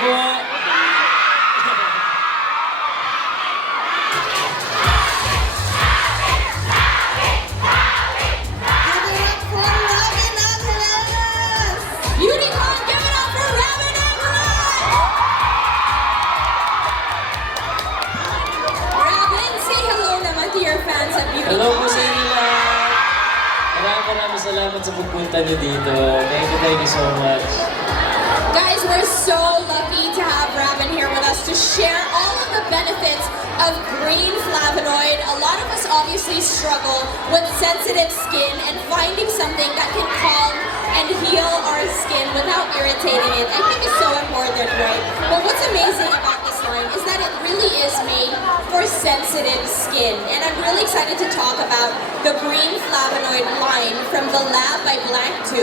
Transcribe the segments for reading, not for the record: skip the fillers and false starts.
po. Unicorn, give it up for Robin Angeles! Robin, say hello naman to your fans at Unicorn. Hello po sa inyo lahat. Maraming salamat sa pagpunta niyo dito. Thank you so much. Guys, we're so lucky to have Robin here with us to share all of the benefits of green flavonoid. A lot of us obviously struggle with sensitive skin and finding something that can calm and heal our skin without irritating it. I think it's so important, right? But what's amazing about this line is that it really is made for sensitive skin. And I'm really excited to talk about the green flavonoid line from the lab by Blank 2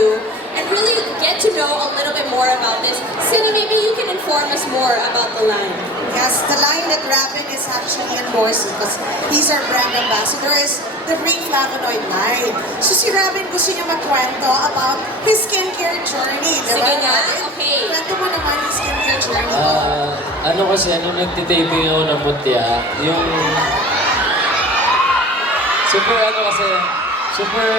and really get to know a little bit more about this. Cindy, maybe you can inform us more about the line. Yes, the line that Robin is actually endorsing because he's our brand ambassador is the green flavonoid line. So si Robin gusto niya magkwento about his skincare journey, di ba? Sige nga, Robin? okay. Kwento mo naman yung skincare journey mo. Ano kasi, nung nagtitaping ako ng mutya, yung... Super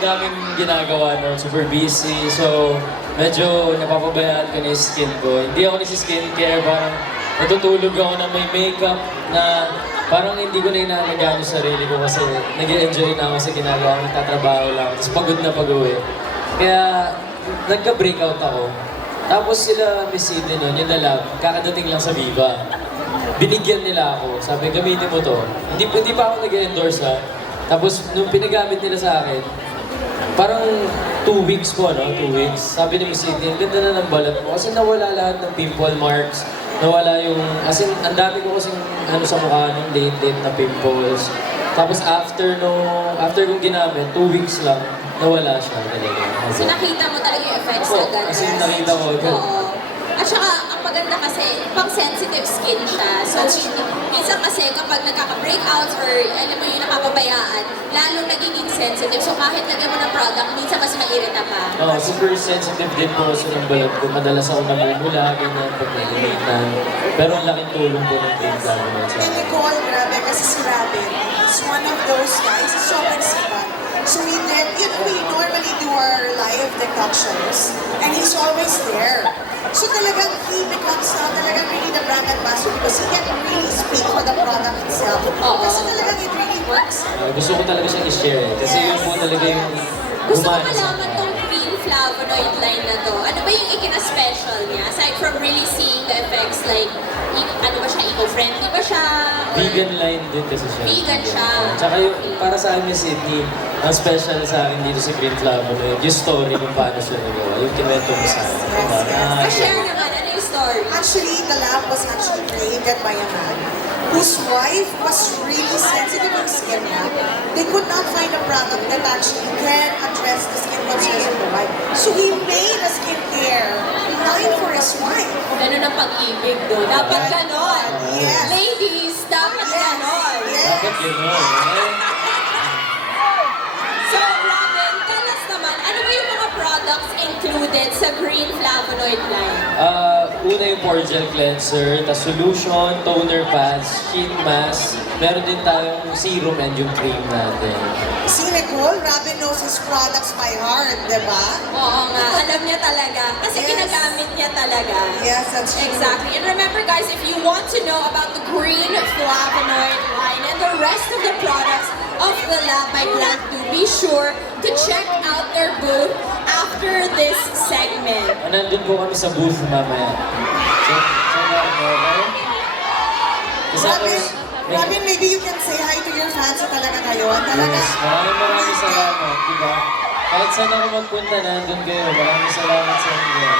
daming ginagawa no, super busy. So, medyo napapabayaan ko na yung skin ko. Hindi ako nagsi-skincare, parang natutulog ako na may makeup na parang hindi ko na inaalagaan yung sarili ko kasi nag-enjoy na ako sa ginagawa ko, nagtatrabaho lang, tapos pagod na pag-uwi. Kaya, nagka-breakout ako. Tapos sila, Miss Sidney nun, yung lab, kakadating lang sa Viva. Binigyan nila ako, sabi, gamitin mo to. Hindi pa ako nag-endorse ha. Tapos, nung pinagamit nila sa akin, parang 2 weeks po, no? 2 weeks. Sabi ni Miss Sidney, ang ganda na ng balat mo. Kasi nawala lahat ng pimple marks. Nawala yung... As in, ang dami ko kasing ano sa mukha nung late na pimples. Tapos after kong ginamit, 2 weeks lang, nawala siya talaga. So nakita mo talaga yung effects Oo, agad. kasi nakita ko agad. Oo. At saka, ang maganda kasi, pang sensitive skin siya. So, minsan kasi kapag nagkaka-breakouts or alam mo yung napapabayaan, lalong nagiging sensitive. So, kahit lagyan mo ng product, minsan mas mairita ka. Oo, super sensitive din po sa ng balat ko. Madalas ako namumula, ganyan, pag nalimitan. Pero ang laking tulong po ng green flavonoid sa And akin. Nicole, grabe, kasi si Robin is one of those guys, sobrang sikat. So we normally do our live decoctions, and he's always there. So talagang he becomes talagang really the brand ambassador because he can really speak for the product itself. Kasi talagang it really works. Gusto ko talaga siyang i-share eh. Kasi yun po talaga yung Gusto ko gumana sa malaman akin. tong green flavonoid line na to. Ano ba yung ikina-special niya? Aside from really seeing the effects, like, ano ba siya, eco-friendly ba siya? Or Vegan line din kasi siya. Vegan siya. Tsaka yung, para sa akin ni Sydney, ang special sa akin dito sa Green Flavonoid, yung story kung paano siya nagawa. Yung kinuwento mo sa akin. Diba? Pa-share naman, ano yung story? Actually, the lab was actually created by a man whose wife was really sensitive on skin niya. They could not find a product that actually can address the skin concerns of the wife. So he made a skincare line for his wife. Ganun ang pag-ibig doon. Dapat ganon. Yes. Ladies, dapat ganon. Dapat yun, no? So, Robin, tell us naman, ano ba yung mga products included sa green flavonoid line? Una yung pore gel cleanser, tas solution, toner pads, sheet mask. Meron din tayong serum and yung cream natin. Si Nicole, Robin knows his products by heart, di ba? Oo nga, alam niya talaga. Kasi Yes. ginagamit niya talaga. Yes, that's true. Exactly. And remember guys, if you want to know about the green flavonoid line and the rest of the products of the lab by Blank 2, be sure to check out their booth after this segment. Nandun po kami sa booth mamaya. Check out mo, okay? Robin, maybe you can say hi to your fans sa talaga ngayon. Talaga. Yes, maraming salamat, diba? Kahit saan ako magpunta, nandun kayo. Maraming salamat sa inyo.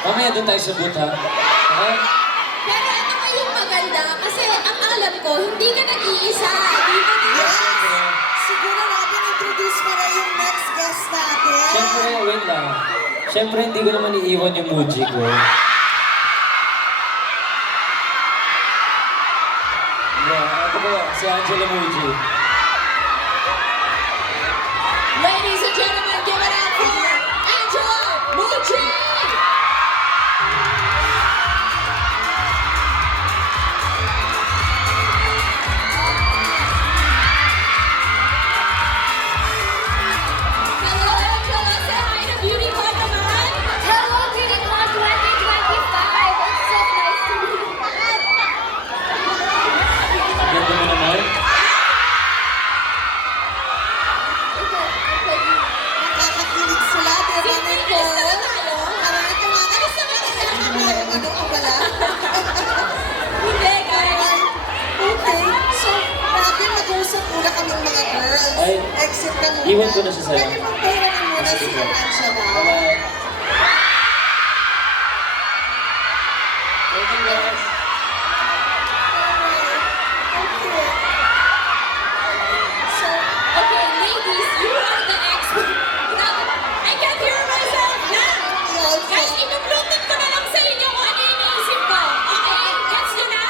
Mamaya doon tayo sa booth, ha? Okay? Pero ano ba yung maganda? Kasi ang alam ko, hindi ka nag-iisa. Hindi ka Yes! nag-iisa. Siguro, Robin, introduce mo na yung next guest natin. Siyempre, wait lang. Siyempre, hindi ko naman iiwan yung Muji ko. Yeah, ako po, si Angela Muji. Ladies and gentlemen, give it up for Angela Mucci! mag-isip ka muna. Iwan ko na siya sa'yo. Pwede magpahinga muna si Angela. Bye-bye. Thank you, guys. Okay. So, Okay, ladies, you are the expert. Now, I can't hear myself now. Guys, ipuplutin ko na lang sa inyo kung ano yung iniisip ko. Okay, gets nyo na?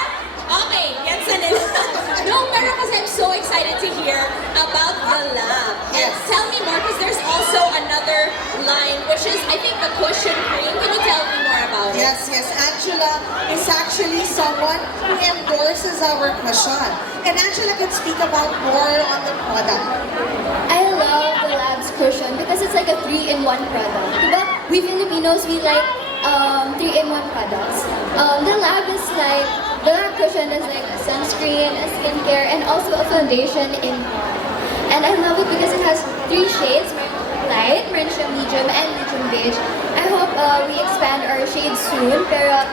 Okay, gets na nila. No, pero kasi I'm so excited to hear about the lab. And Yes. tell me more, because there's also another line, which is, I think, the cushion cream. Can you tell me more about it? yes, Angela is actually someone who endorses our cushion. And Angela can speak about more on the product. I love the Labs cushion because it's like a 3-in-1 product. Diba? We Filipinos, we like 3-in-1 products. The Lab cushion is like a sunscreen, a skincare, and also a foundation in one. And I love it because it has 3 shades, light, medium, and medium beige. I hope we expand our shades soon, pero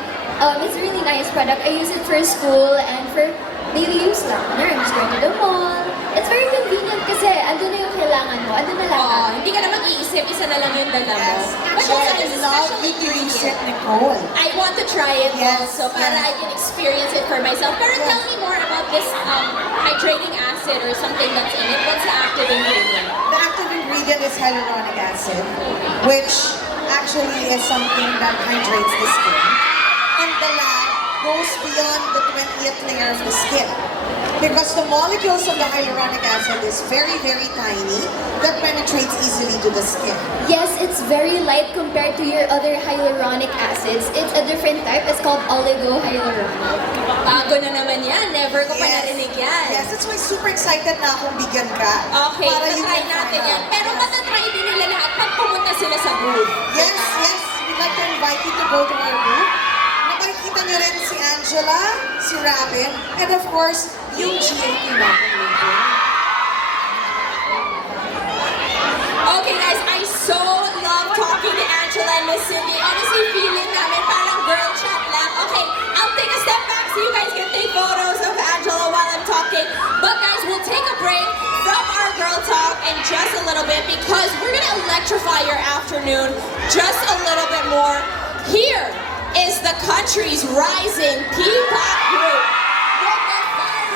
it's a really nice product. I use it for school and for daily use lang. I'm just going to the mall. It's very convenient kasi andun na yung kailangan mo, andun na lahat. Hindi ka na mag-iisip, isa na lang yung dala mo. Yes. But Actually, also, I this is love special you to use it, ingredient. Nicole. I want to try it Yes, also para yes. I can experience it for myself. Pero tell me more about this hydrating acid or something that's in it. What's the active ingredient? The active ingredient is hyaluronic acid, which actually is something that hydrates the skin. And the lab goes beyond the 20th layer of the skin. Because the molecules of the hyaluronic acid is very, very tiny that penetrates easily to the skin. Yes, it's very light compared to your other hyaluronic acids. It's a different type. It's called oligohyaluronic. Bago na naman yan. Never ko pa narinig yan. Yes, that's why super excited na akong bigyan ka. Okay, Para you try can natin find yan. out. Pero matatry din nila lahat pag pumunta sila sa booth. Yes, we'd like to invite you to go to our booth. Makikita niyo rin si Angela, si Robin, and of course, yung GAP natin later. Okay guys, I so love talking to Angela and Miss Cindy. Honestly, feeling namin parang girl chat lang. Okay, I'll take a step back so you guys can take photos of Angela while I'm talking. But guys, we'll take a break from our girl talk in just a little bit because we're gonna electrify your afternoon just a little bit more. Here is the country's rising P-pop group.